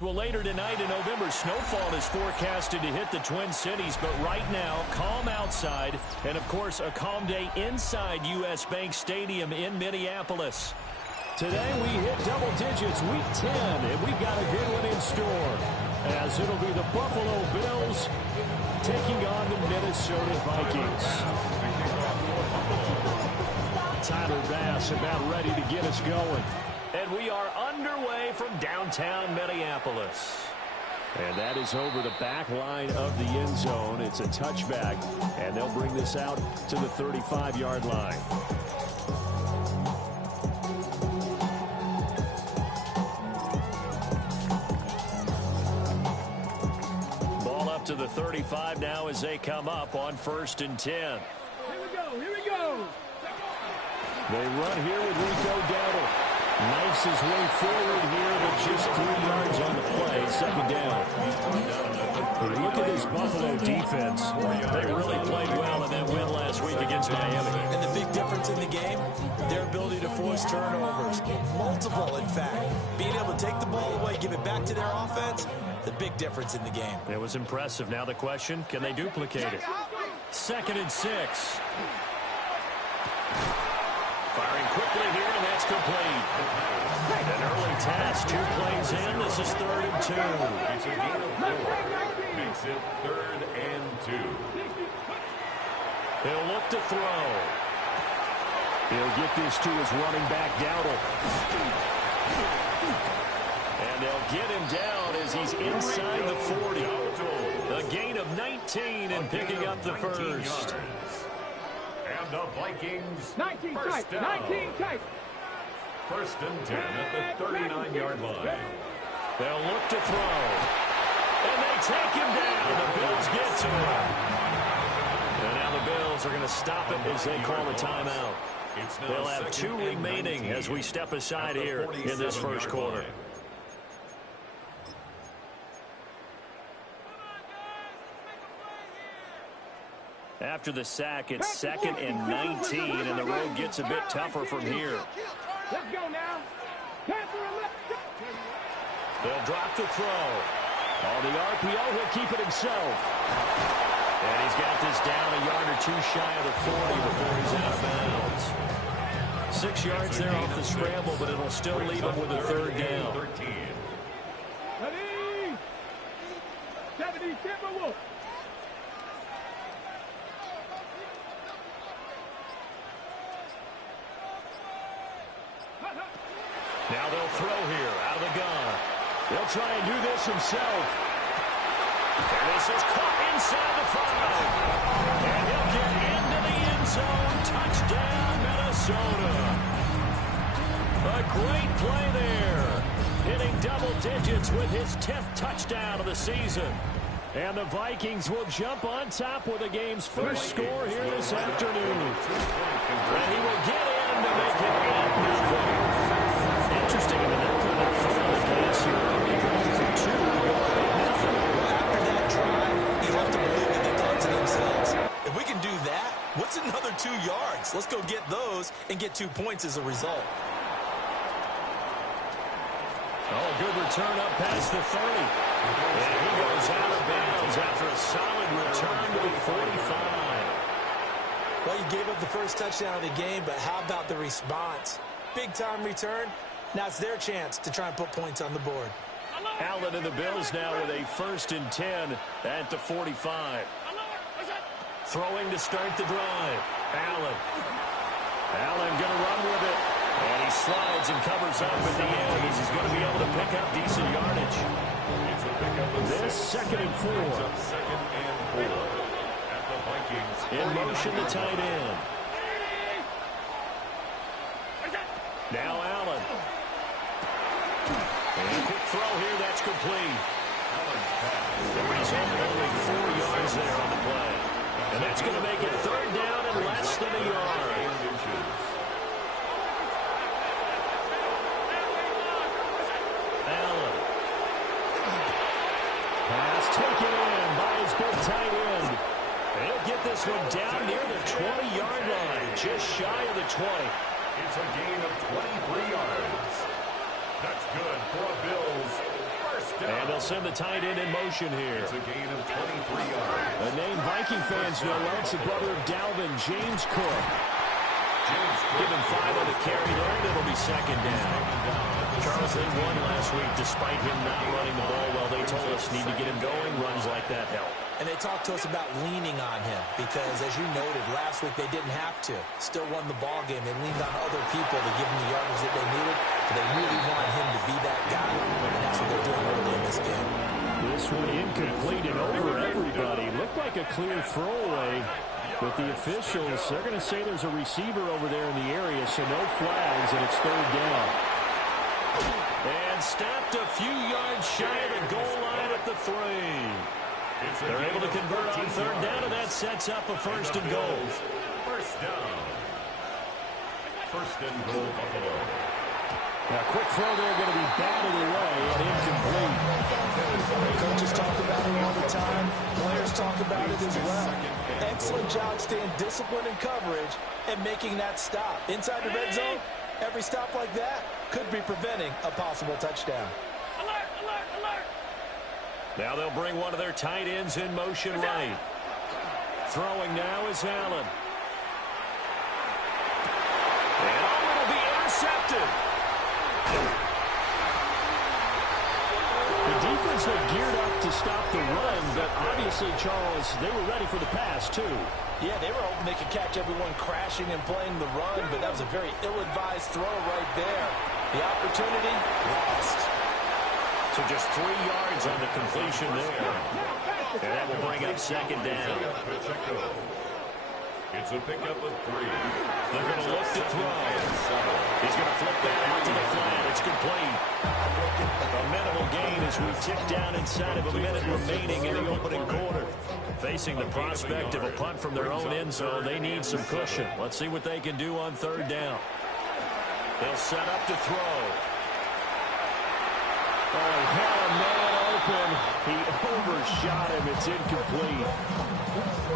Well, later tonight in November, snowfall is forecasted to hit the Twin Cities, but right now, calm outside, and of course, a calm day inside U.S. Bank Stadium in Minneapolis. Today, we hit double digits, week 10, and we've got a good one in store, as it'll be the Buffalo Bills taking on the Minnesota Vikings. Tyler Bass about ready to get us going. And we are underway from downtown Minneapolis. And that is over the back line of the end zone. It's a touchback, and they'll bring this out to the 35-yard line. Ball up to the 35 now as they come up on 1st and 10. Here we go. They run here with Rico Dowdle. Knifes his way forward here, but just 3 yards on the play. 2nd down. Look at this Buffalo defense. They really played well in that win last week against Miami. And the big difference in the game, their ability to force turnovers. Multiple, in fact. Being able to take the ball away, give it back to their offense, the big difference in the game. It was impressive. Now the question, can they duplicate it? 2nd and 6. Firing quickly here, and that's complete. An early task, 2 plays in. This is 3rd and 2. It's a gain of 4. Makes it 3rd and 2. He'll look to throw. He'll get this to his running back, Dowdle. And they'll get him down as he's inside the 40. A gain of 19 and picking up the first. And the Vikings, 19 first tight, down. 19 tight. 1st and 10 at the 39-yard line. They'll look to throw. And they take him down. The Bills get to him. And now the Bills are going to stop it as they call a timeout. They'll have 2 remaining as we step aside here in this first quarter. After the sack, it's 2nd and 19, and the road gets a bit tougher from here. Let's go now. They'll drop the throw. On the RPO, he'll keep it himself. And he's got this down a yard or 2 shy of the 40 before he's out of bounds. 6 yards there off the scramble, but it'll still leave him with a 3rd down. Ready? 70 Timberwolves. Now they'll throw here out of the gun. They'll try and do this himself. And this is caught inside the 5. And he'll get into the end zone. Touchdown, Minnesota. A great play there. Hitting double digits with his 10th touchdown of the season. And the Vikings will jump on top with the game's first score here this afternoon. And he will get in to make it 8-0. Interesting. I mean, they're putting their foot on the gas here. They're going from 2 to 0. Well, after that drive, you have to believe that they thought to themselves, if we can do that, what's another 2 yards? Let's go get those and get 2 points as a result. Oh, good return up past the 30. And he goes out of bounds after a solid return to the 45. Well, you gave up the first touchdown of the game, but how about the response? Big-time return. Now it's their chance to try and put points on the board. Allen and the Bills now with a 1st and 10 at the 45. Throwing to start the drive. Allen going to run with it. And he slides and covers up at the end as he's going to be able to pick up decent yardage. It's a pickup of This 2nd and 4. 2nd and 4 at the Vikings. In motion the tight end. Now Allen. And a quick throw here, that's complete. The result only 4 yards there on the play. And that's going to make it 3rd down and less than a yard. Allen. Pass taken in by his big tight end. And he'll get this one down near the 20-yard line, just shy of the 20. It's a gain of 23 yards. That's good for a Bills first down. They'll send the tight end in motion here. It's a gain of 23 yards. A name Viking fans know well. It's the brother of Dalvin, James Cook. Give him 5 on the carry there, and it'll be second down. Charles, they won last week despite him not running the ball well. They told us need to get him going. Runs like that help. And they talked to us about leaning on him because, as you noted, last week they didn't have to. Still won the ball game. They leaned on other people to give them the yardage that they needed. But they really wanted him to be that guy, and that's what they're doing early in this game. This one incomplete and over everybody. Looked like a clear throwaway. But the officials, they're going to say there's a receiver over there in the area, so no flags, and it's third down. And stopped a few yards shy of the goal line at the 3. They're able to convert on third down, and that sets up a first and goal. First down. First and goal, Buffalo. Now, quick throw there, going to be batted away and incomplete. Coaches talk about it all the time. Players talk about it as well. Excellent job staying disciplined in coverage and making that stop. Inside the red zone, every stop like that could be preventing a possible touchdown. Alert, alert, alert. Now they'll bring one of their tight ends in motion right. Throwing now is Allen. And it'll be intercepted. The defense looked geared up to stop the run, but obviously, Charles, they were ready for the pass, too. Yeah, they were hoping they could catch everyone crashing and playing the run, but that was a very ill-advised throw right there. The opportunity lost. So just 3 yards on the completion there. And that will bring up second down. It's a pickup of 3. They're going to look to throw. He's going to flip that out to the flat. It's complete. A minimal gain as we tick down inside of a minute remaining in the opening quarter. Facing the prospect of a punt from their own end zone, they need some cushion. Let's see what they can do on third down. They'll set up to throw. Oh, he had a man open. He overshot him. It's incomplete.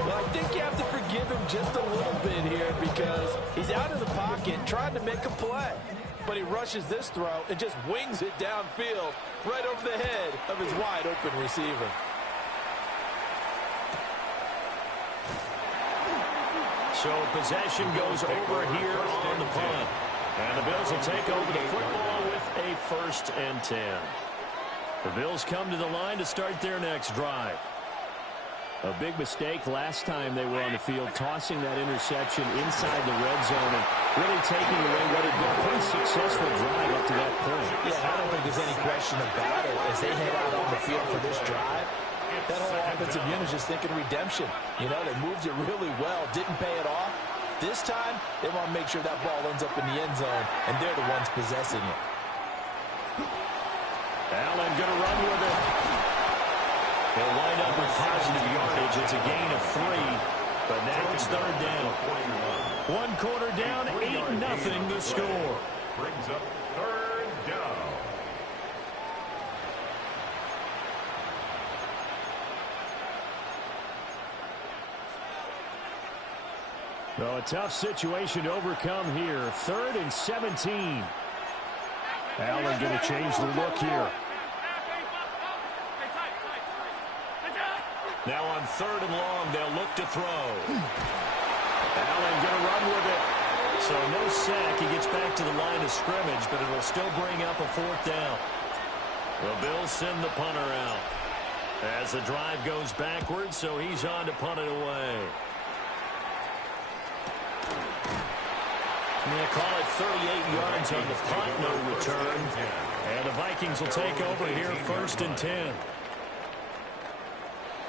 Well, I think you have to forgive him just a little bit here because he's out of the pocket trying to make a play. But he rushes this throw and just wings it downfield right over the head of his wide-open receiver. So possession goes over here on the punt. And the Bills will take over the football with a 1st and 10. The Bills come to the line to start their next drive. A big mistake last time they were on the field, tossing that interception inside the red zone and really taking away what had been a pretty successful drive up to that point. Yeah, I don't think there's any question about it. As they head out on the field for this drive, that whole offensive unit is just thinking redemption. You know, they moved it really well, didn't pay it off. This time, they want to make sure that ball ends up in the end zone, and they're the ones possessing it. Allen going to run with it. He'll wind up with positive yardage. It's a gain of 3, but now it's third down. 1 quarter down, 8-0 the score. Brings up third down. Well, a tough situation to overcome here. 3rd and 17. Allen going to change the look here. Now on 3rd and long, they'll look to throw. Allen going to run with it. So no sack. He gets back to the line of scrimmage, but it'll still bring up a 4th down. The Bills send the punter out. As the drive goes backwards, so he's on to punt it away. I'm going to call it 38 yards on the punt, no return. And the Vikings will take over here 1st and 10.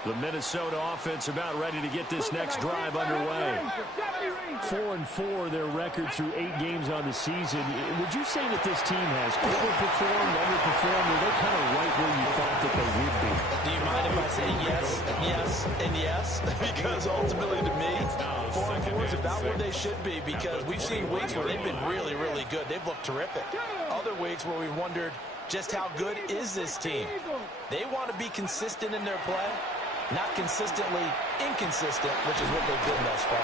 The Minnesota offense about ready to get this next drive underway. 4-4 their record through 8 games on the season. Would you say that this team has overperformed, underperformed, or they're kind of right where you thought that they would be? Do you mind if I say yes, yes, and yes? Because ultimately to me, 4-4 is about where they should be because we've seen weeks where they've been really, really good. They've looked terrific. Other weeks where we've wondered just how good is this team. They want to be consistent in their play. Not consistently inconsistent, which is what they've been thus far.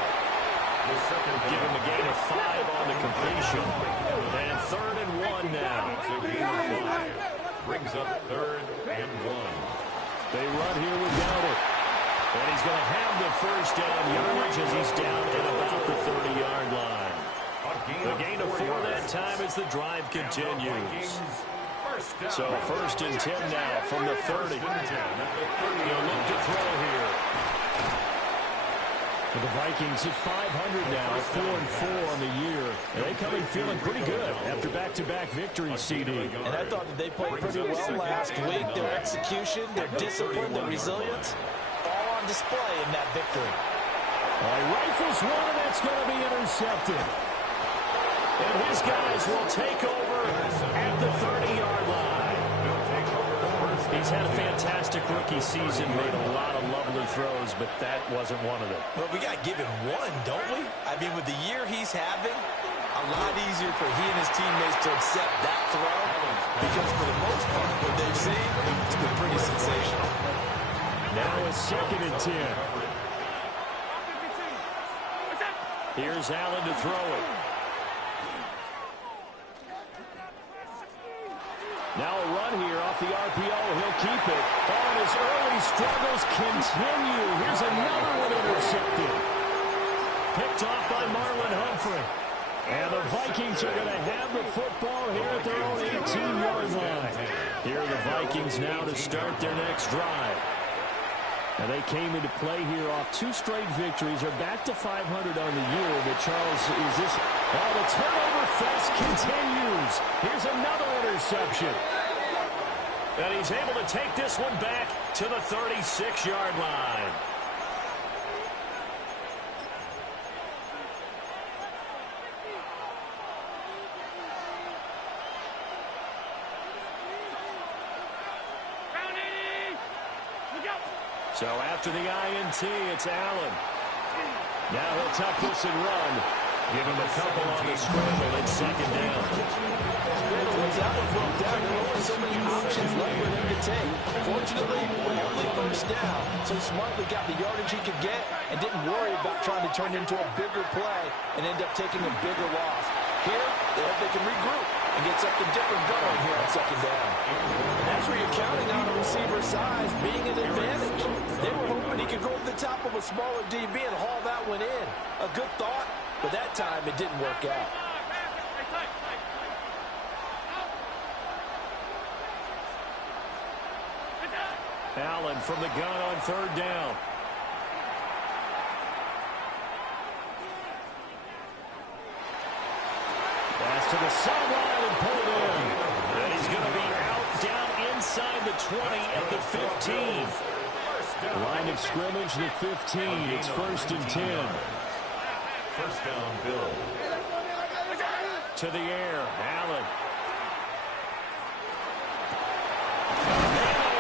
Give him a gain of 5 on the completion. And 3rd and 1 now. Brings up 3rd and 1. They run here without it. And he's going to have the first down yardage as he's down at about the 30-yard line. The gain of 4 that time as the drive continues. So 1st and 10 now from the 30. He'll look to throw here. The Vikings at 500 now, 4-4 on the year. And they come in feeling pretty good after back-to-back victories, CD. And I thought that they played pretty well last week. Their execution, their discipline, their resilience, all on display in that victory. He rifles one, and that's going to be intercepted. And his guys will take over at the 30-yard line. He's had a fantastic rookie season, made a lot of lovely throws, but that wasn't one of them. Well, we got to give him one, don't we? I mean, with the year he's having, a lot easier for he and his teammates to accept that throw because for the most part, what they've seen, it's been pretty sensational. Now a 2nd and 10. Here's Allen to throw it. Now a run here off the RPO. He'll keep it. And his early struggles continue. Here's another one intercepted. Picked off by Marlon Humphrey. And the Vikings are going to have the football here at their own 18-yard line. Here are the Vikings now to start their next drive. And they came into play here off 2 straight victories. They're back to 500 on the year. But Charles, is this... Oh, the turnover fest continues. Here's another interception. And he's able to take this one back to the 36-yard line. So after the INT, it's Allen. Now he'll tuck this and run. Give him a couple on the scramble. It's 2nd down. Once Allen broke down, there were only so many options left for him to take. Fortunately, only 1st down, so he smartly got the yardage he could get and didn't worry about trying to turn it into a bigger play and end up taking a bigger loss. Here, they hope they can regroup and get something different going here on 2nd down. And that's where you're counting on a receiver's size being an advantage. They were hoping he could go to the top of a smaller DB and haul that one in. A good thought, but that time it didn't work out. Allen from the gun on 3rd down. Pass to the sideline and pulled in. And he's going to be out down inside the 20 at the 15. Line of scrimmage, the 15. It's 1st and 10. 1st down, Bill. To the air, Allen.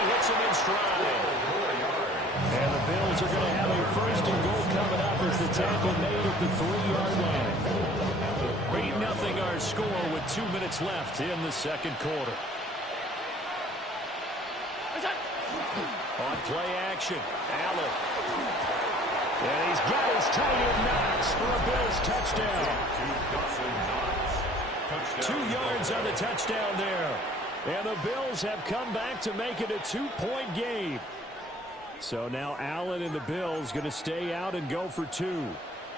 Hits him in stride. And the Bills are going to have a 1st and goal coming up as the tackle made at the 3-yard line. 3-0 our score with 2 minutes left in the 2nd quarter. On play action, Allen. And he's got his tight end Knox for a Bills touchdown. 2 yards on the touchdown there. And the Bills have come back to make it a 2-point game. So now Allen and the Bills going to stay out and go for 2.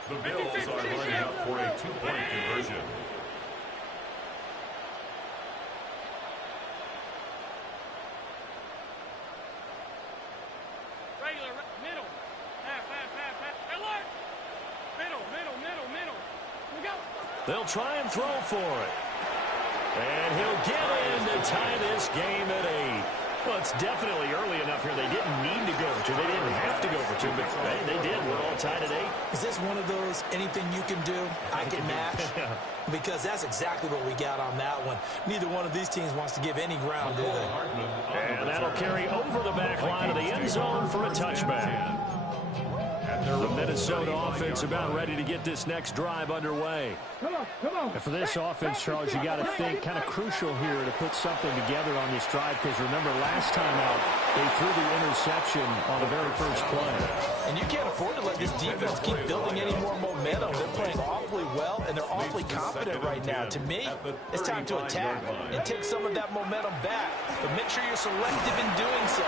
The Bills are lining up for a 2-point conversion. Regular, middle. Half. Alert! Middle. We go. They'll try and throw for it. And he'll get in to tie this game at 8. Well, it's definitely early enough here. They didn't need to go for 2. They didn't have to go for 2, but they did. We're all tied at 8. Is this one of those anything you can do, I can match? Because that's exactly what we got on that one. Neither one of these teams wants to give any ground, do they? And that'll carry over the back line of the end zone for a touchback. The Minnesota offense about ready to get this next drive underway. Come on. And for this offense, Charles, you got to think kind of crucial here to put something together on this drive because remember last time out, They threw the interception on the very first play. And you can't afford to let this defense keep building any more momentum. They're playing awfully well, and they're awfully confident right now. To me, it's time to attack and take some of that momentum back. But make sure you're selective in doing so.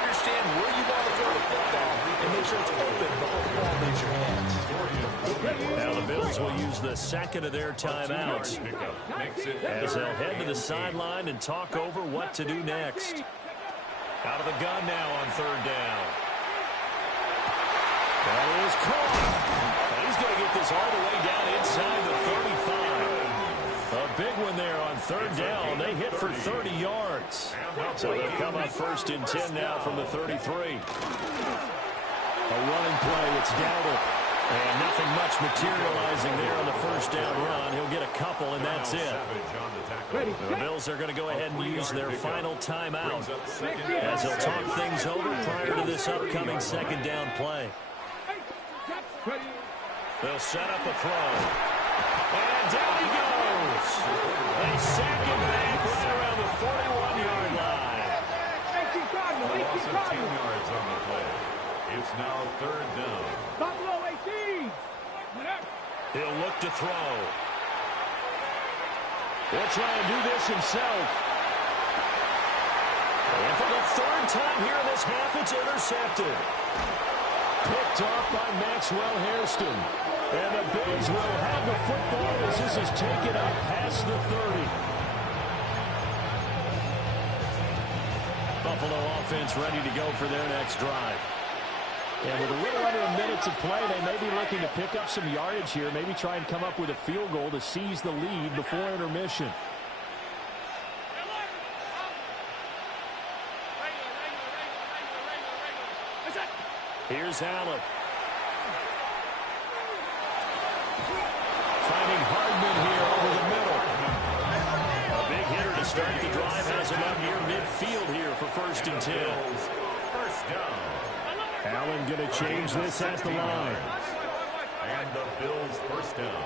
Understand where you want to throw the football, and make sure it's open before the ball leaves your hands. Now the Bills will use the second of their timeouts as they'll head to the sideline and talk over what to do next. Out of the gun now on third down. That is caught. And he's going to get this all the way down inside the 35. A big one there on third down. They hit for 30 yards. So they'll come up first and 10 now from the 33. A running play. It's Dowdle. And nothing much materializing there on the first down run. He'll get a couple, and that's it. The Bills are going to go ahead and use their final timeout as they'll talk things over prior to this upcoming second down play. They'll set up a throw. And down he goes. They sack him back right around the 41-yard line. Loss of 10 yards on the play. It's now third down. Buffalo 18. He'll look to throw. He'll try and do this himself. And for the third time here in this half, it's intercepted. Picked off by Maxwell Hairston. And the Bills will have the football as this is taken up past the 30. Buffalo offense ready to go for their next drive. And with a little under a minute to play, they may be looking to pick up some yardage here, maybe try and come up with a field goal to seize the lead before intermission. Here's Allen. Finding Hardman here over the middle. A big hitter to start the drive, has him up near midfield here for first and 10. First down. Allen going to change this at the line. And the Bills first down.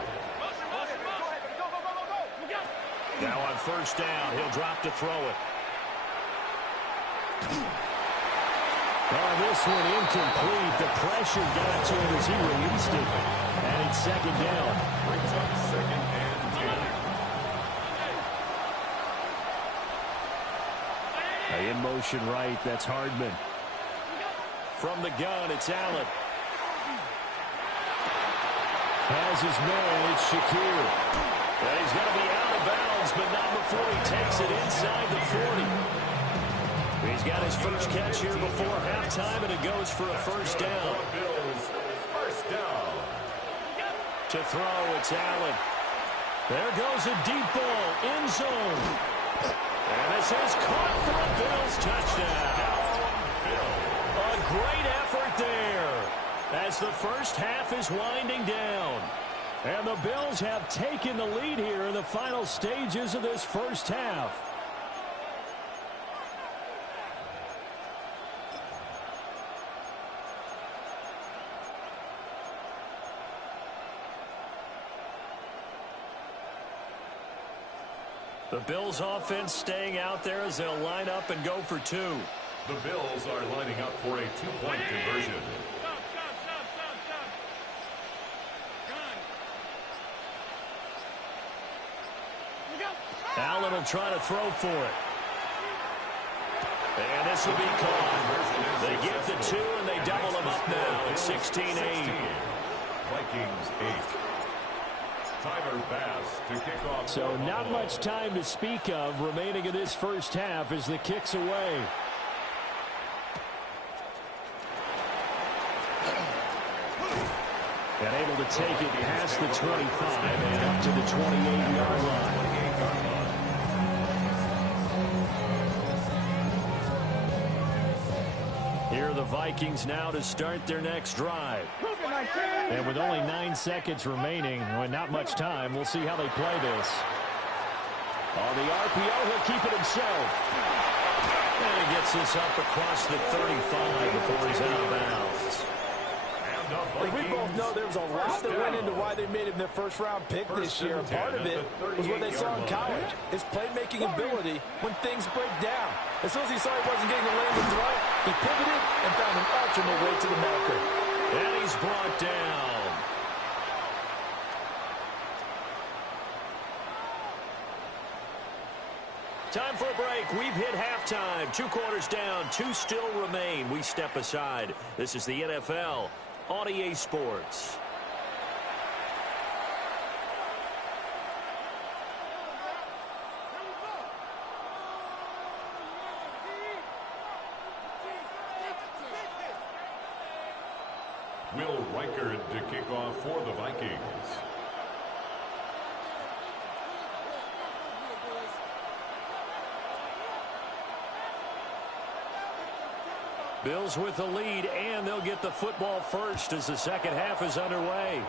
Now on first down, he'll drop to throw it. This one incomplete. The pressure got to him as he released it. And it's second down. Brings up second and 10. In motion right, that's Hardman. From the gun, it's Allen. Has his man, it's Shakir. And he's going to be out of bounds, but not before he takes it inside the 40. He's got his first catch here before halftime, and it goes for a first down. Bills first down. To throw, it's Allen. There goes a deep ball, end zone. And this is caught for a Bills touchdown. A great effort there as the first half is winding down. And the Bills have taken the lead here in the final stages of this first half. The Bills offense staying out there as they'll line up and go for two. The Bills are lining up for a two-point conversion. Allen will try to throw for it. And this will be caught. They get the two, and they double them up now at 16-8. Vikings 8. Tyler Bass to kick off. So not much time to speak of remaining in this first half as the kick's away. And able to take it past the 25 and up to the 28-yard line. Here are the Vikings now to start their next drive. And with only 9 seconds remaining, with not much time, we'll see how they play this. On the RPO, he'll keep it himself. And he gets this up across the 35 before he's out of bounds. And As we both know, there was a lot that went into why they made him their first-round pick this year. And part of it was what they saw in college, his playmaking ability when things break down. As soon as he saw he wasn't getting the lane to throw, he pivoted and found an alternate way to the marker. And he's brought down. Time for a break. We've hit halftime. 2 quarters down. 2 still remain. We step aside. This is the NFL on EA Sports. Will Reichard to kick off for the Vikings. Bills with the lead, and they'll get the football first as the second half is underway.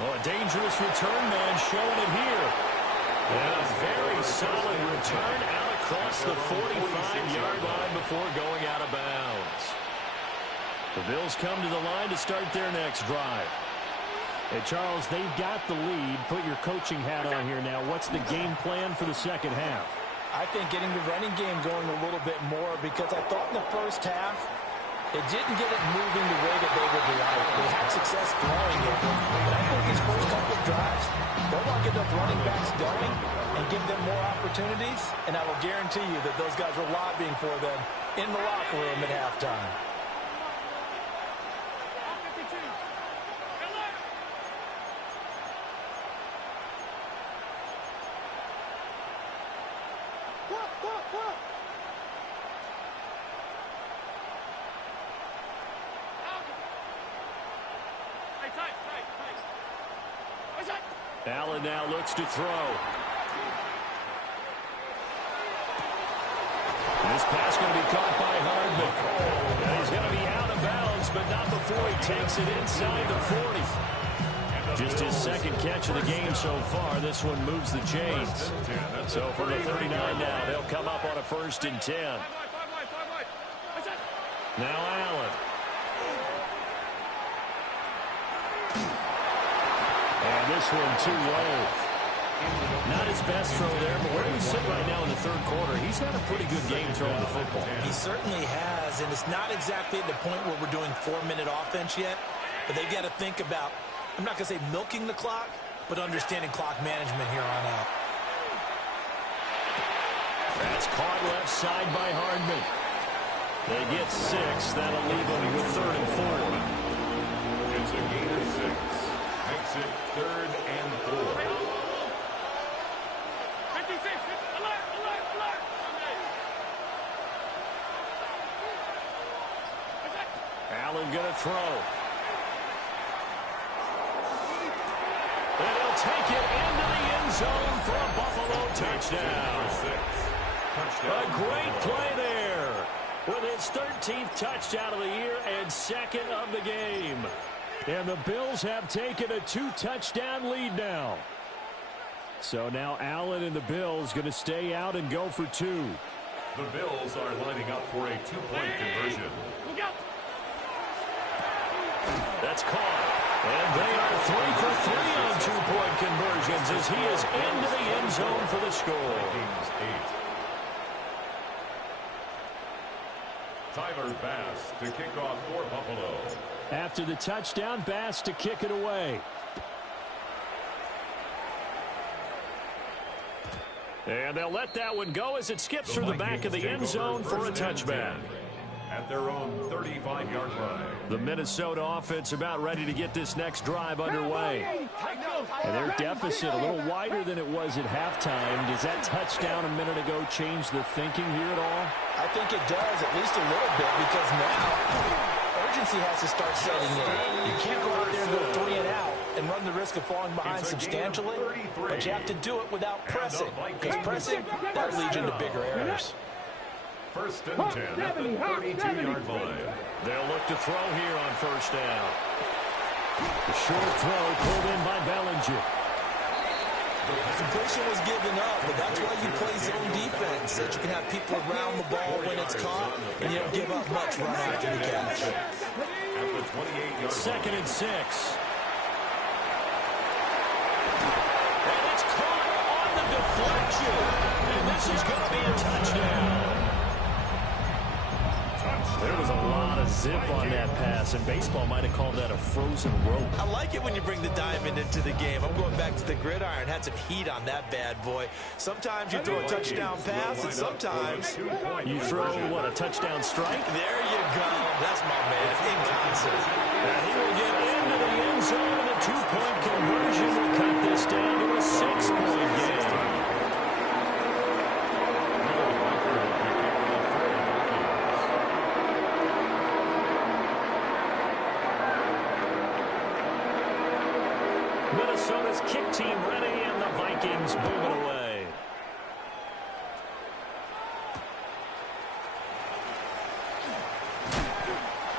Oh, a dangerous return man showing it here. And a very solid return out across the 45-yard line before going out of bounds. The Bills come to the line to start their next drive. Hey, Charles, they've got the lead. Put your coaching hat on here now. What's the game plan for the second half? I think getting the running game going a little bit more, because I thought in the first half it didn't get it moving the way that they would like. They had success throwing it. But I think these first couple of drives, they'll want to get those running backs going and give them more opportunities. And I will guarantee you that those guys were lobbying for them in the locker room at halftime. Allen now looks to throw. This pass going to be caught by Hardman. And he's going to be out of bounds, but not before he takes it inside the 40. Just his second catch of the game so far. This one moves the chains. So from the 39 now, they'll come up on a 1st and 10. Now Allen. And this one too low. Not his best throw there, but where we sit right now in the 3rd quarter, he's had a pretty good game throwing the football. He certainly has, and it's not exactly at the point where we're doing 4-minute offense yet, but they've got to think about, I'm not going to say milking the clock, but understanding clock management here on out. That's caught left side by Hardman. They get 6. That'll leave them with 3rd and 4. It's a gain of 6. Makes it 3rd and 4. Allen going to throw. And he'll take it into the end zone for a Buffalo touchdown. A great play there with his 13th touchdown of the year and 2nd of the game. And the Bills have taken a 2-touchdown lead now. So now Allen and the Bills going to stay out and go for 2. The Bills are lining up for a 2-point conversion. That's caught. And they are 3 for 3 on 2-point conversions as he is into the end zone for the score. Vikings 8. Tyler Bass to kick off for Buffalo. After the touchdown, Bass to kick it away. And they'll let that one go as it skips through the back of the end zone for a touchback. At their own 35-yard line. The Minnesota offense about ready to get this next drive underway. And their deficit a little wider than it was at halftime. Does that touchdown a minute ago change the thinking here at all? I think it does, at least a little bit, because now urgency has to start setting in. You can't go out there and go 3 and out and run the risk of falling behind substantially, but you have to do it without pressing, because pressing, that leads you into bigger errors. 1st and 10 at the 32-yard line. They'll look to throw here on 1st down. The short throw pulled in by Bellinger. Completion was given up, but that's why you play zone defense, so that you can have people around the ball when it's caught, and you don't give up much run after the catch. At the 28-yard 2nd and 6. And it's caught on the deflection. And this is going to be a touchdown. There was a lot of zip on that pass, and baseball might have called that a frozen rope. I like it when you bring the diamond into the game. I'm going back to the gridiron. Had some heat on that bad boy. Sometimes you throw a touchdown pass, and sometimes you throw, what, a touchdown strike? There you go. That's my man, in concert. And he will get into the end zone, and a 2-point conversion will cut this down to a 6-point game. Minnesota's kick team ready, and the Vikings move it away.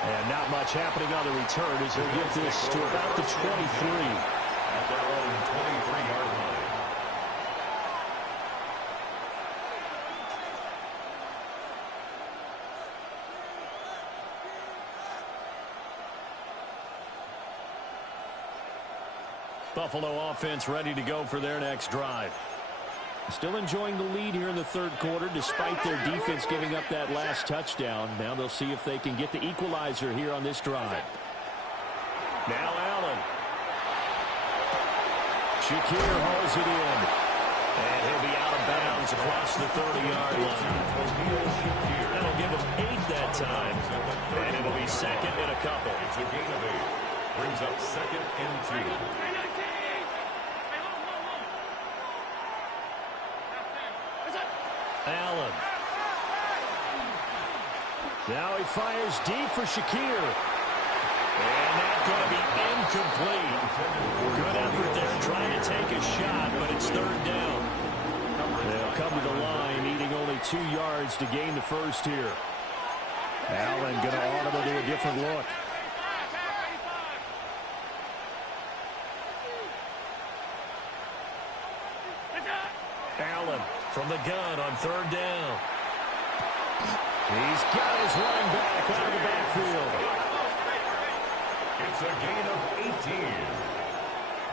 And not much happening on the return as he'll get this to about the 23. at their own 23-yard line. Buffalo offense ready to go for their next drive. Still enjoying the lead here in the third quarter despite their defense giving up that last touchdown. Now they'll see if they can get the equalizer here on this drive. Now Allen. Shakir holds it in. And he'll be out of bounds across the 30-yard line. That'll give him 8 that time. And it'll be second and a couple. It's a gain of 8. Brings up 2nd and 2. Allen. Now he fires deep for Shakir. And that's going to be incomplete. Good effort there trying to take a shot, but it's 3rd down. They'll come to the line, needing only 2 yards to gain the first here. Allen going to audible to a different look. Allen from the gun on 3rd down. He's got his running back out of the backfield. It's a gain of 18.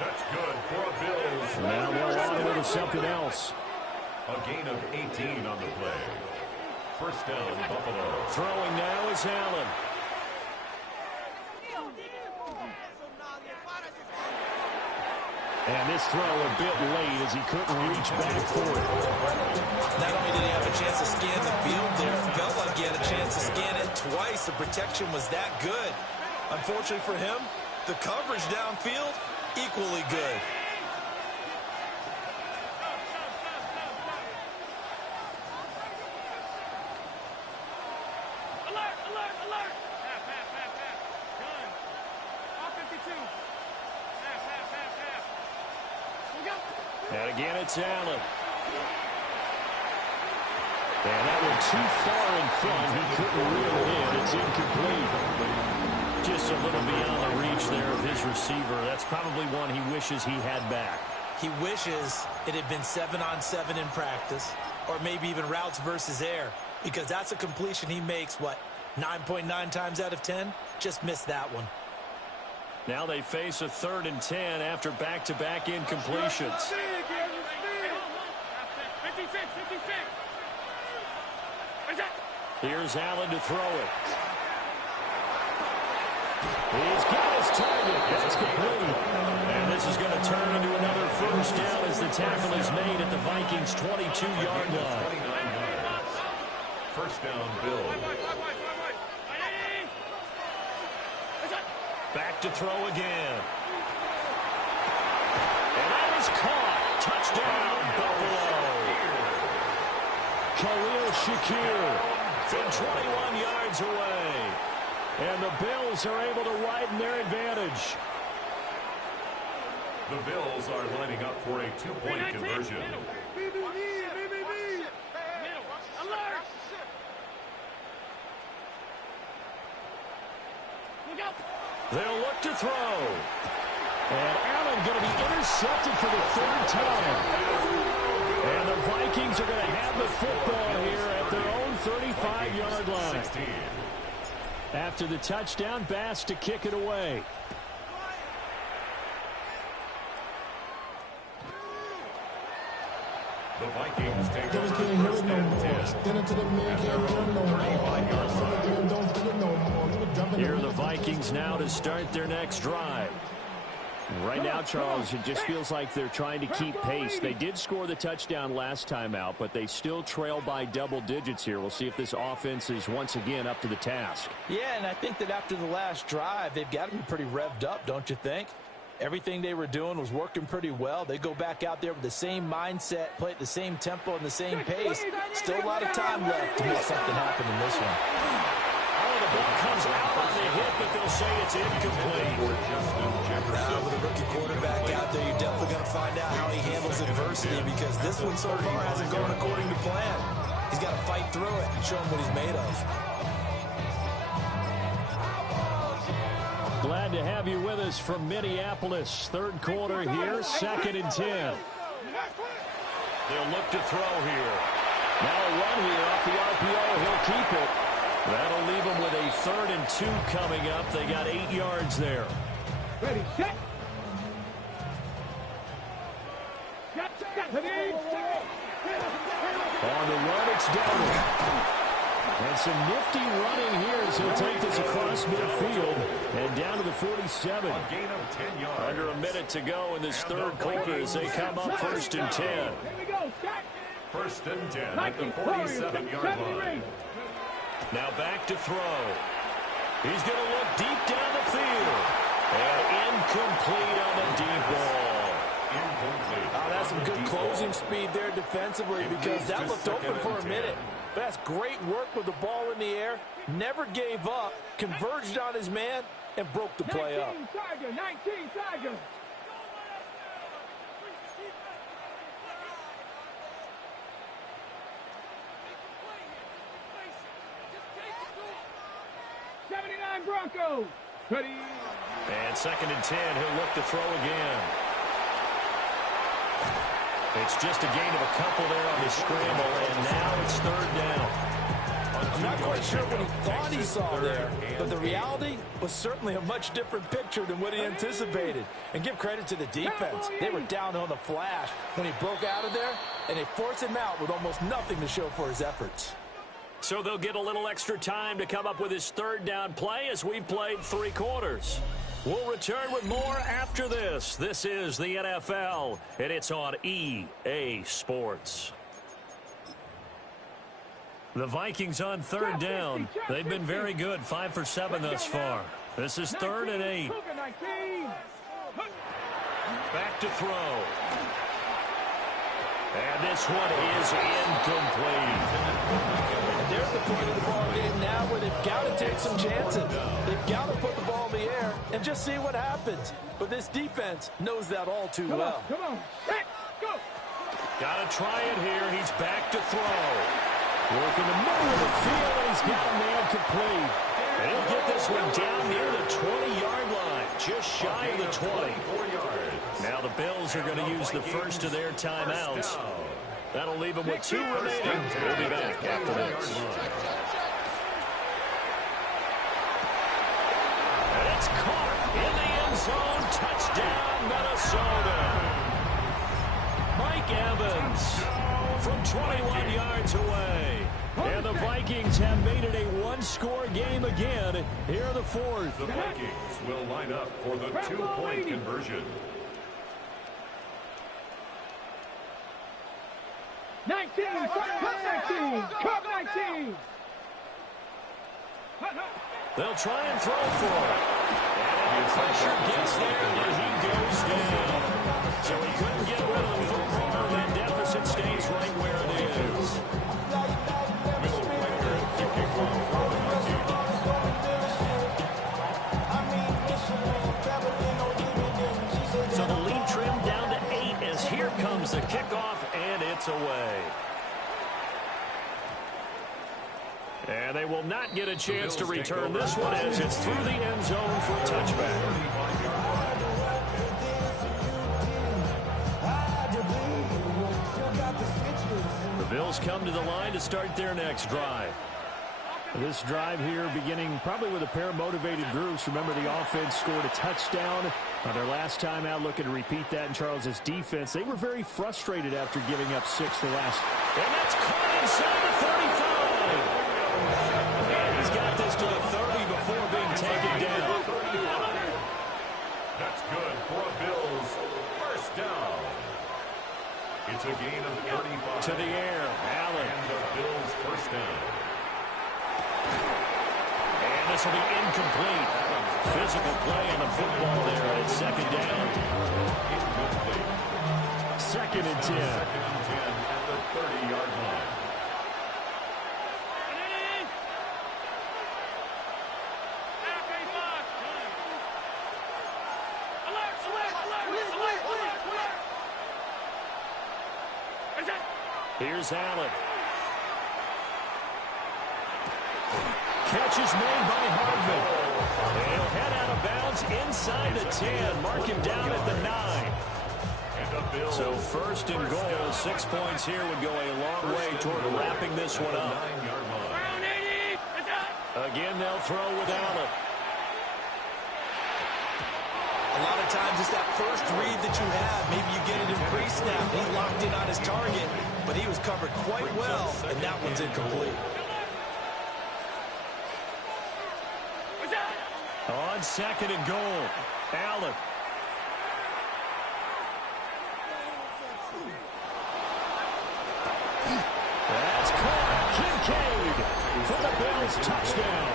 That's good for a Bills. Now they'll audible to something else. A gain of 18 on the play. 1st down, Buffalo. Throwing now is Allen. And this throw a bit late as he couldn't reach back for it. Not only did he have a chance to scan the field there, it felt like he had a chance to scan it twice. The protection was that good. Unfortunately for him, the coverage downfield, equally good. And again, it's Allen. And that went too far in front. He couldn't reel it in. It's incomplete. Just a little beyond the reach there of his receiver. That's probably one he wishes he had back. He wishes it had been 7-on-7 in practice, or maybe even routes versus air, because that's a completion he makes, what, 9.9 times out of 10? Just missed that one. Now they face a 3rd and 10 after back-to-back incompletions. Here's Allen to throw it. He's got his target. That's complete. And this is going to turn into another 1st down as the tackle is made at the Vikings' 22-yard line. 1st down, Bills. Back to throw again. And that is caught. Touchdown, Buffalo. Khalil Shakir from 21 yards away. And the Bills are able to widen their advantage. The Bills are lining up for a 2-point conversion. They'll look to throw. And Allen going to be intercepted for the third time. And the Vikings are going to have the football here at their own 35-yard line. After the touchdown, Bass to kick it away. The Vikings take over first and 10. Here are the Vikings now to start their next drive. Right now, Charles, it just feels like they're trying to keep pace. They did score the touchdown last time out, but they still trail by double digits here. We'll see if this offense is once again up to the task. Yeah, and I think that after the last drive, they've got to be pretty revved up, don't you think? Everything they were doing was working pretty well. They go back out there with the same mindset, play at the same tempo and the same pace. Still a lot of time left to make something happen in this one. Oh, the ball comes out on the hit, but they'll say it's incomplete. With a rookie quarterback out there, you're definitely going to find out how he handles adversity, because this one so far hasn't gone according to plan. He's got to fight through it and show him what he's made of. Glad to have you with us from Minneapolis. Third quarter here, 2nd and 10. They'll look to throw here. Now a run here off the RPO. He'll keep it. That'll leave them with a 3rd and 2 coming up. They got 8 yards there. Ready, set. On the run, it's down. And some nifty running here as he'll take this across midfield and down to the 47. A gain of 10 yards. Under a minute to go in this third quarter as they come up 1st and 10. Here we go, set. 1st and 10 at the 47-yard line. Now back to throw. He's going to look deep down the field. And incomplete on the deep ball. Incomplete. Oh, that's some good closing speed there defensively, because that looked open for a minute. That's great work with the ball in the air. Never gave up, converged on his man, and broke the play up. 19 Tiger. 79 Broncos. Ready. And 2nd and 10, he'll look to throw again. It's just a gain of a couple there on the scramble, and now it's 3rd down. I'm not quite sure what he thought he saw there, but the reality was certainly a much different picture than what he anticipated. And give credit to the defense. They were down on the flash when he broke out of there, and they forced him out with almost nothing to show for his efforts. So they'll get a little extra time to come up with his 3rd down play as we've played 3 quarters. We'll return with more after this. This is the NFL, and it's on EA Sports. The Vikings on 3rd down. They've been very good, 5 for 7 thus far. This is 3rd and 8. Back to throw. And this one is incomplete. There's the point of the ball game now where they've got to take some chances. They've got to put the ball in the air and just see what happens. But this defense knows that all too well. Come on. Set. Go. Got to try it here. He's back to throw. Work in the middle of the field, and he's got a man complete. And he'll get this one down near the 20-yard line, just shy of the 20. Now the Bills are going to use the first of their timeouts. That'll leave them with 2 remaining. We'll be back after this. And it's caught in the end zone. Touchdown, Minnesota. Mike Evans from 21 yards away. And the Vikings have made it a one-score game again. Here are the 4th. The Vikings will line up for the 2-point conversion. 19. Cut 19. They'll try and throw for it. And pressure gets there, and he goes down. So he couldn't get rid of the football. That deficit stays right where it is. So the lead trimmed down to 8 as here comes the kickoff, and it's away. And they will not get a chance to return this one as it's through the end zone for a touchback. Bills come to the line to start their next drive. This drive here beginning probably with a pair of motivated groups. Remember, the offense scored a touchdown on their last time out, looking to repeat that in Charles's defense. They were very frustrated after giving up 6 the last. And that's caught inside the 35. And he's got this to the 30 before being taken down. That's good for a Bills first down. It's a gain of 35. To the air, Allen. And the Bills first down. And this will be incomplete. Physical play on the football there, and it's second down. Incomplete. Second and 10. Second and 10 at the 30-yard line. Here's Allen. Catch is made by Hardman. He'll head out of bounds inside the 10. Mark him down at the 9. So first and goal, 6 points here would go a long way toward wrapping this one up. Again, they'll throw with Allen. A lot of times it's that first read that you have. Maybe you get it in pre-snap. He locked in on his target, but he was covered quite well, and that one's incomplete. On second and goal, Allen. That's caught. Kincaid for the Bills touchdown.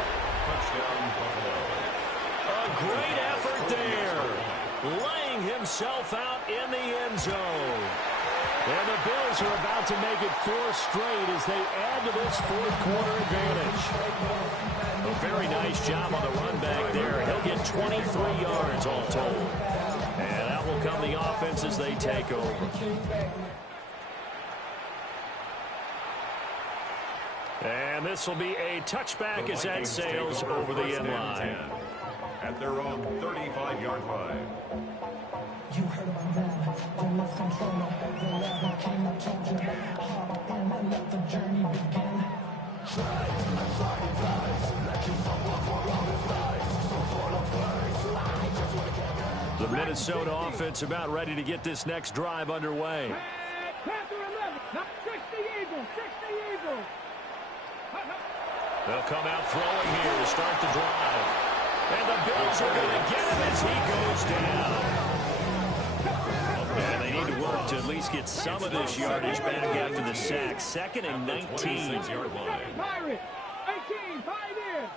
Touchdown, Buffalo. A great effort there. Laying himself out in the end zone. And the Bills are about to make it 4 straight as they add to this fourth quarter advantage. A very nice job on the run back there. He'll get 23 yards all told. And out will come the offense as they take over. And this will be a touchback as that sails over the end line. At their own 35-yard line. You heard about them, they lost control of every level, came up, told you, hop in and let the journey begin. The Minnesota offense about ready to get this next drive underway. Panther 11, not 60 Eagles, 60 Eagles. They'll come out throwing here to start the drive. And the Bills are going to get him as he goes down. And they need to work to at least get some of this yardage back after the sack. Second and 19. Pirates, 18, Pioneers.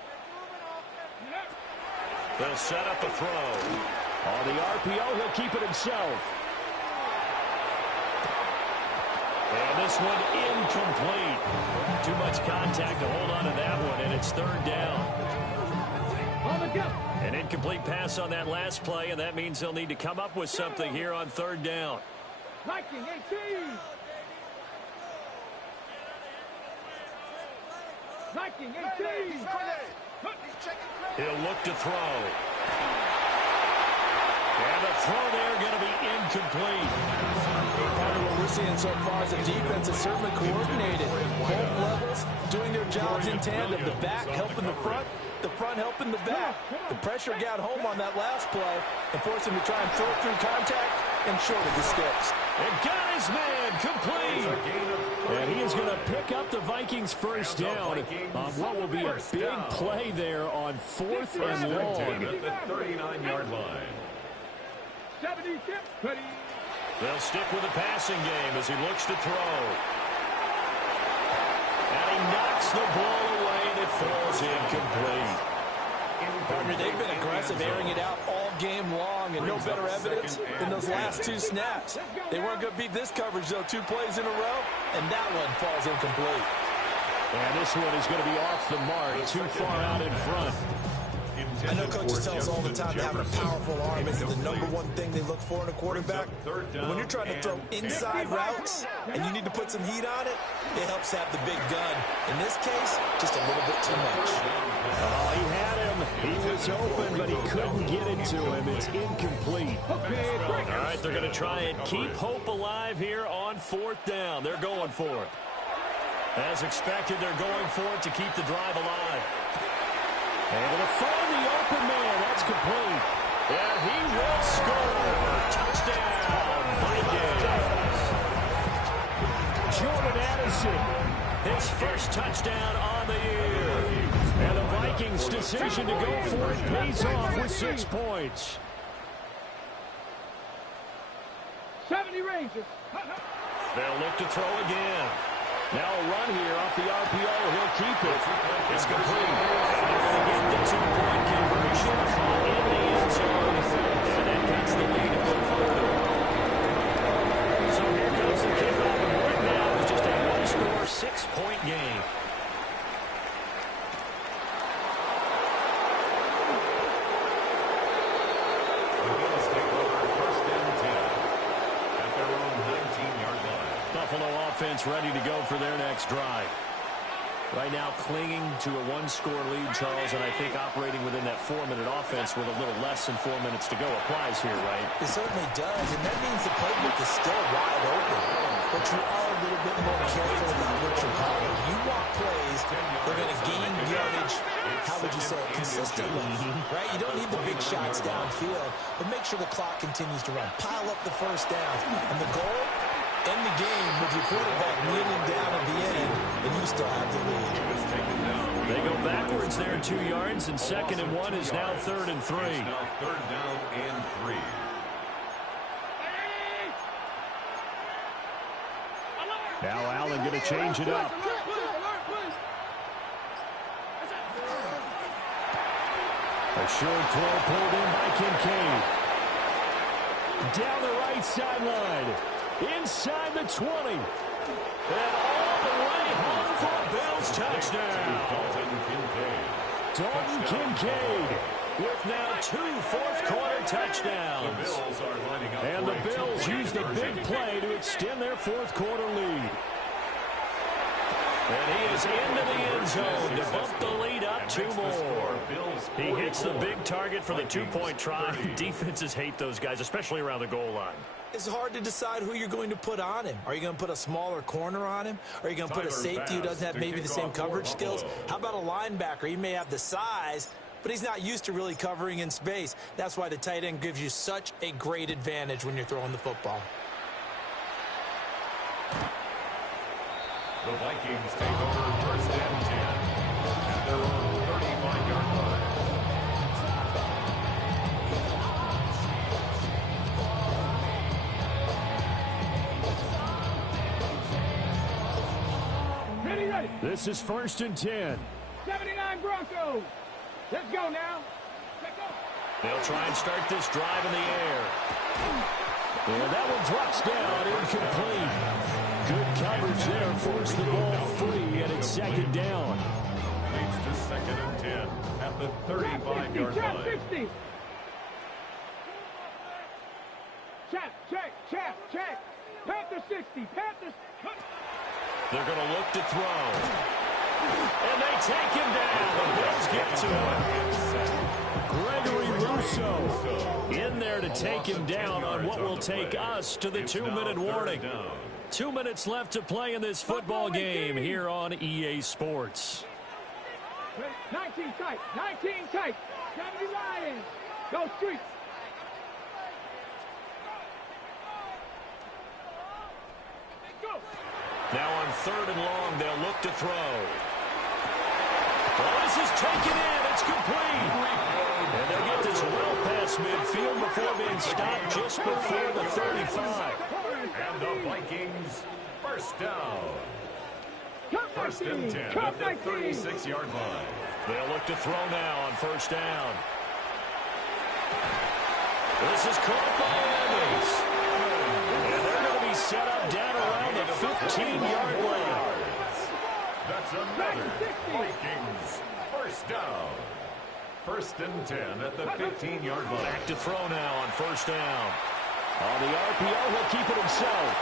They'll set up a throw. On the RPO, he'll keep it himself. And this one incomplete. Too much contact to hold on to that one, and it's third down. On the go. An incomplete pass on that last play, and that means they'll need to come up with something here on third down. Viking, 18. Viking, 18. He'll look to throw. And the throw there going to be incomplete. Part of what we're seeing so far is the defense is certainly coordinated. Both levels doing their jobs in tandem. The back helping the front helping the back. The pressure got home on that last play and forced him to try and throw through contact and short of the sticks. And got his man complete. And he is going to pick up the Vikings first down on what will be a big play there on fourth and long. At the 39-yard line. 76, Cuddy. They'll stick with the passing game as he looks to throw. And he knocks the ball away, and it falls incomplete. Partner, they've been aggressive, airing it out all game long, and no better evidence than those last 2 snaps. They weren't going to beat this coverage, though, 2 plays in a row, and that one falls incomplete. And this one is going to be off the mark, too far out in front. I know coaches tell us all the time that having a powerful arm isn't the #1 thing they look for in a quarterback. But when you're trying to throw inside routes and you need to put some heat on it, it helps have the big gun. In this case, just a little bit too much. Oh, he had him. He was open, but he couldn't get it to him. It's incomplete. All right, they're going to try and keep hope alive here on fourth down. They're going for it. As expected, they're going for it to keep the drive alive. Able to find the open man. That's complete. And he will score. Touchdown, Vikings. Jordan Addison, his first touchdown on the year. And the Vikings' decision to go for it pays off with 6 points. 70 Rangers. They'll look to throw again. Now a run here off the RPO. He'll keep it. It's complete. And they're going to get the 2-point conversion in the end zone. And that cuts the lead a bit further. So here comes the kickoff. And right now it's just a one-score, 6-point game. Buffalo offense ready to go for their next drive. Right now clinging to a one-score lead, Charles, and I think operating within that 4-minute offense with a little less than 4 minutes to go applies here, right? It certainly does, and that means the playbook is still wide open. But you are a little bit more careful about what you're calling. You want plays that are going to gain yardage, how would you say it, consistently, right? You don't need the big shots downfield, but make sure the clock continues to run. Pile up the first downs, and the goal, end the game with your quarterback kneeling down at the end, and you still have the lead. They go backwards there 2 yards, and 2nd and 1 is now 3rd and 3. Now 3rd down and 3. Now Allen going to change it up. A short throw pulled in by Kincaid. Down the right sideline. Inside the 20. And all the way home for a Bills touchdown. Dalton Kincaid with now 2 fourth-quarter touchdowns. And the Bills use the big play to extend their fourth-quarter lead. And he is into the end zone to bump the lead up 2 more. He hits the big target for the 2-point try. Defenses hate those guys, especially around the goal line. It's hard to decide who you're going to put on him. Are you going to put a smaller corner on him? Are you going to put a safety who doesn't have maybe the same coverage skills? How about a linebacker? He may have the size, but he's not used to really covering in space. That's why the tight end gives you such a great advantage when you're throwing the football. The Vikings take over 1st and 10 at their own 35-yard line. Ready. This is 1st and 10. 79 Broncos. Let's go now. Let's go. They'll try and start this drive in the air. And that one drops down, incomplete. Good coverage there, forced the ball free, and it's 2nd down. Leads to 2nd and 10 at the 35-yard line. 60. Check. Panther 60. Panthers. They're going to look to throw. And they take him down. The Bills get to him. Gregory Rousseau in there to take him down on what will take us to the 2-minute warning. 2 minutes left to play in this football game here on EA Sports. 19 tight. 70 Lions. Go Streets. Now on 3rd and long, they'll look to throw. Well, this is taken in. It's complete. And they'll get this well past midfield before being stopped just before the 35. And the Vikings, 1st down. 1st and 10 at the 36-yard line. They'll look to throw now on 1st down. This is caught by Evans. And they're going to be set up down around the 15-yard line. That's another Vikings 1st down. 1st and 10 at the 15-yard line. Back to throw now on 1st down. On the RPO, he'll keep it himself.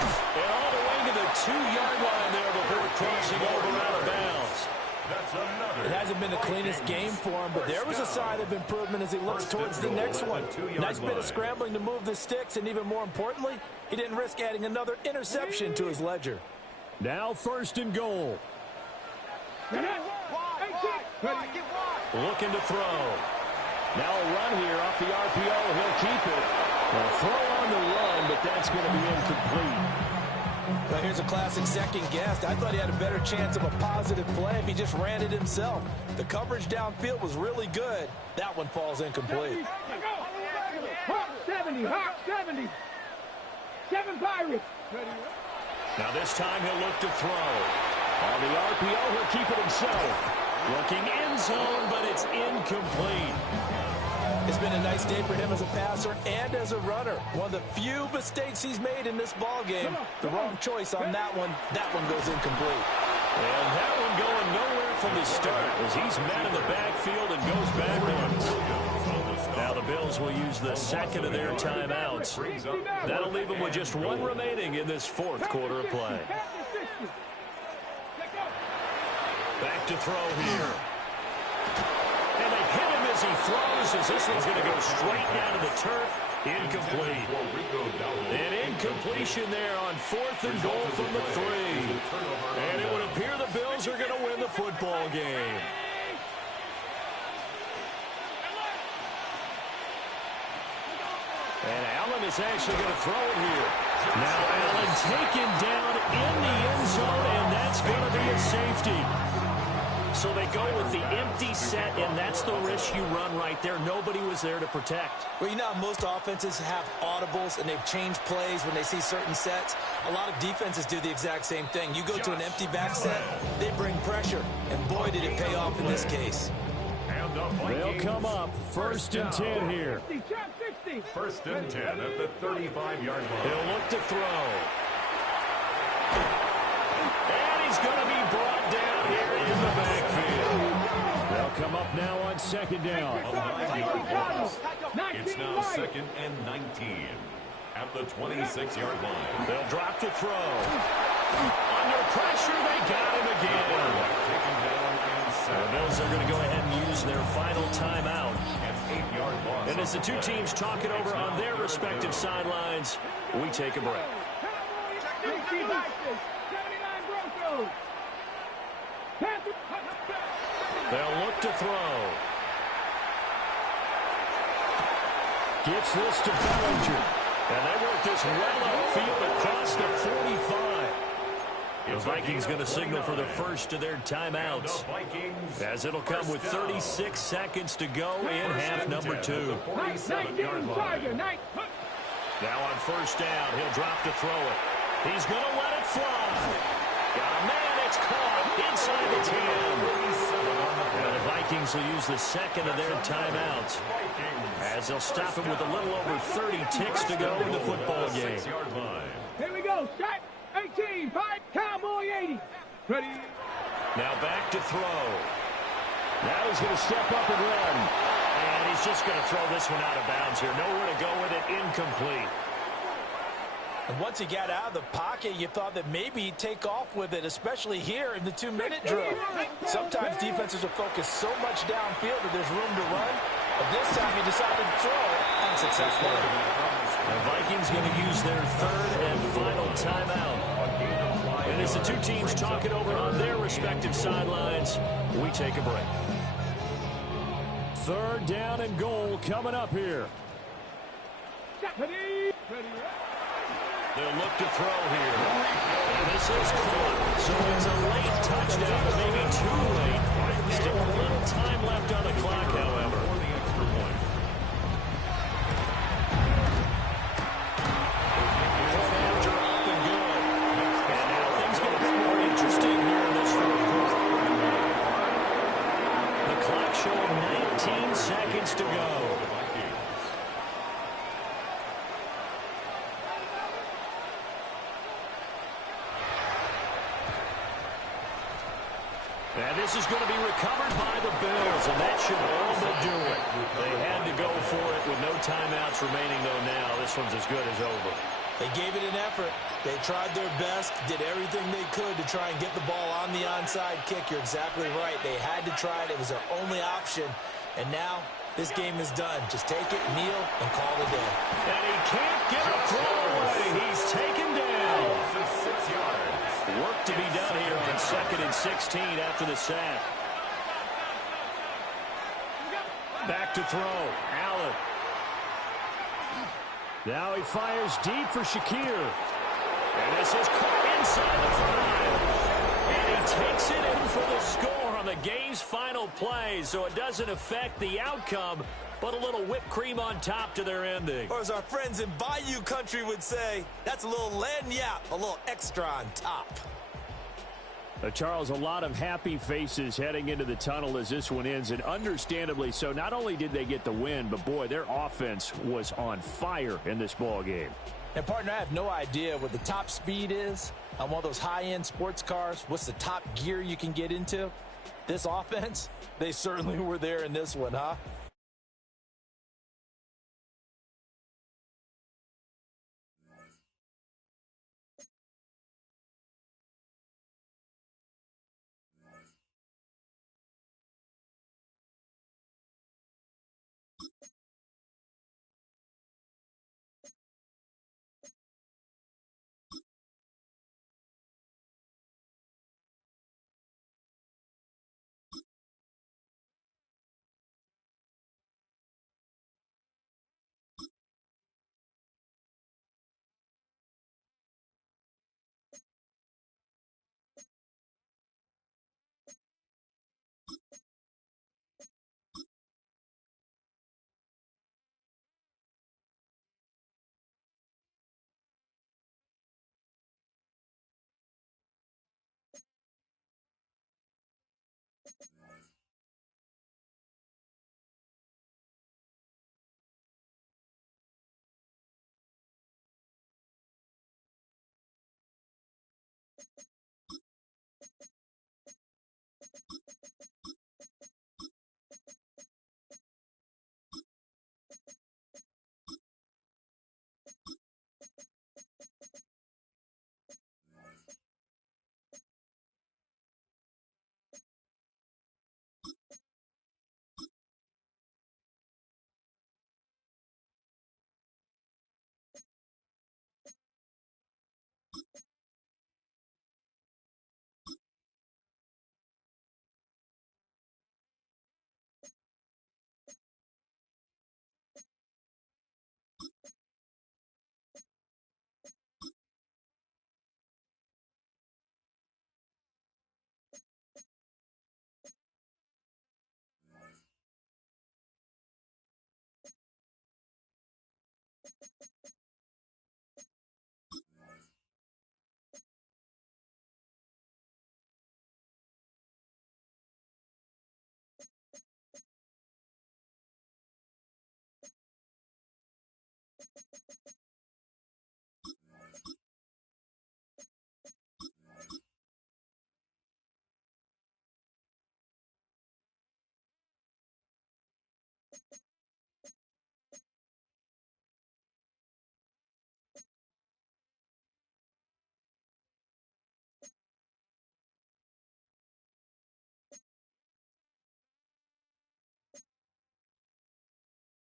And all the way to the 2-yard line there before crossing over out of bounds. That's another. It hasn't been the cleanest game for him, but there was a sign of improvement as he looks towards the next one. Nice bit of scrambling to move the sticks, and even more importantly, he didn't risk adding another interception to his ledger. Now 1st and goal. Looking to throw. Now a run here off the RPO. He'll keep it. A throw on the run, but that's going to be incomplete. Well, here's a classic second guess. I thought he had a better chance of a positive play if he just ran it himself. The coverage downfield was really good. That one falls incomplete. Hawk 70, Hawk 70. 7 Pirates. Now this time he'll look to throw. On the RPO, he'll keep it himself. Looking end zone, but it's incomplete. It's been a nice day for him as a passer and as a runner. One of the few mistakes he's made in this ball game. The wrong choice on that one. That one goes incomplete. And that one going nowhere from the start as he's met in the backfield and goes backwards. Now the Bills will use the second of their timeouts. That'll leave them with just one remaining in this 4th quarter of play. Back to throw here. And they hit him as he throws, as this one's going to go straight down to the turf. Incomplete. An incompletion there on 4th and goal from the 3. And it would appear the Bills are going to win the football game. And Allen is actually going to throw it here. Now Allen taken down in the end zone, and that's going to be a safety. So they go with the empty set, and that's the risk you run right there. Nobody was there to protect. Well, you know how most offenses have audibles, and they've changed plays when they see certain sets. A lot of defenses do the exact same thing. You go to an empty back set, they bring pressure, and boy, did it pay off in this case. They'll come up 1st and 10 here. 1st and 10 at the 35-yard line. He'll look to throw. And he's going to be brought down here in the backfield. They'll come up now on 2nd down. It's now 2nd and 19 at the 26-yard line. They'll drop to throw. Under pressure, they got him again. Taken down and The Bills are going to go ahead and use their final timeout. And as the two teams talk it over on their respective sidelines, we take a break. They'll look to throw. Gets this to Bellinger. And they work this well upfield across the 45. The Vikings going to signal for the first of their timeouts, as it'll come with 36 seconds to go in half number 2. Now on 1st down, he'll drop to throw it. He's going to let it fly. Got a man, it's caught inside the 10. And the Vikings will use the second of their timeouts, as they'll stop him with a little over 30 ticks to go in the football game. Here we go, shot. 18, 5, Cowboy 80. Ready? Now back to throw. Now he's going to step up and run. And he's just going to throw this one out of bounds here. Nowhere to go with it. Incomplete. And once he got out of the pocket, you thought that maybe he'd take off with it, especially here in the 2-minute drill. Sometimes defenses will focus so much downfield that there's room to run. But this time he decided to throw it unsuccessfully. The Vikings going to use their 3rd and final timeout. And as the two teams talk it over on their respective sidelines, we take a break. 3rd down and goal coming up here. They'll look to throw here. And this is caught. So it's a late touchdown, but maybe too late. Still a little time left on the clock, however. Interesting here in this 4th quarter. The clock showing 19 seconds to go. And this is going to be recovered by the Bills, and that should all but do it. They had to go for it with no timeouts remaining, though now. This one's as good as over. They gave it an effort. They tried their best, did everything they could to try and get the ball on the onside kick. You're exactly right. They had to try it. It was their only option. And now this game is done. Just take it, kneel, and call it a day. And he can't get a throw away. He's taken down. 6 yards. Work to be done here on 2nd and 16 after the sack. Back to throw. Allen. Now he fires deep for Shakir. And this is caught inside the 5. And he takes it in for the score on the game's final play. So it doesn't affect the outcome, but a little whipped cream on top to their ending. Or as our friends in Bayou country would say, that's a little lagniappe, a little extra on top. Charles, a lot of happy faces heading into the tunnel as this one ends, and understandably so. Not only did they get the win, but, boy, their offense was on fire in this ball game. And, partner, I have no idea what the top speed is on one of those high-end sports cars. What's the top gear you can get into? This offense, they certainly were there in this one, huh?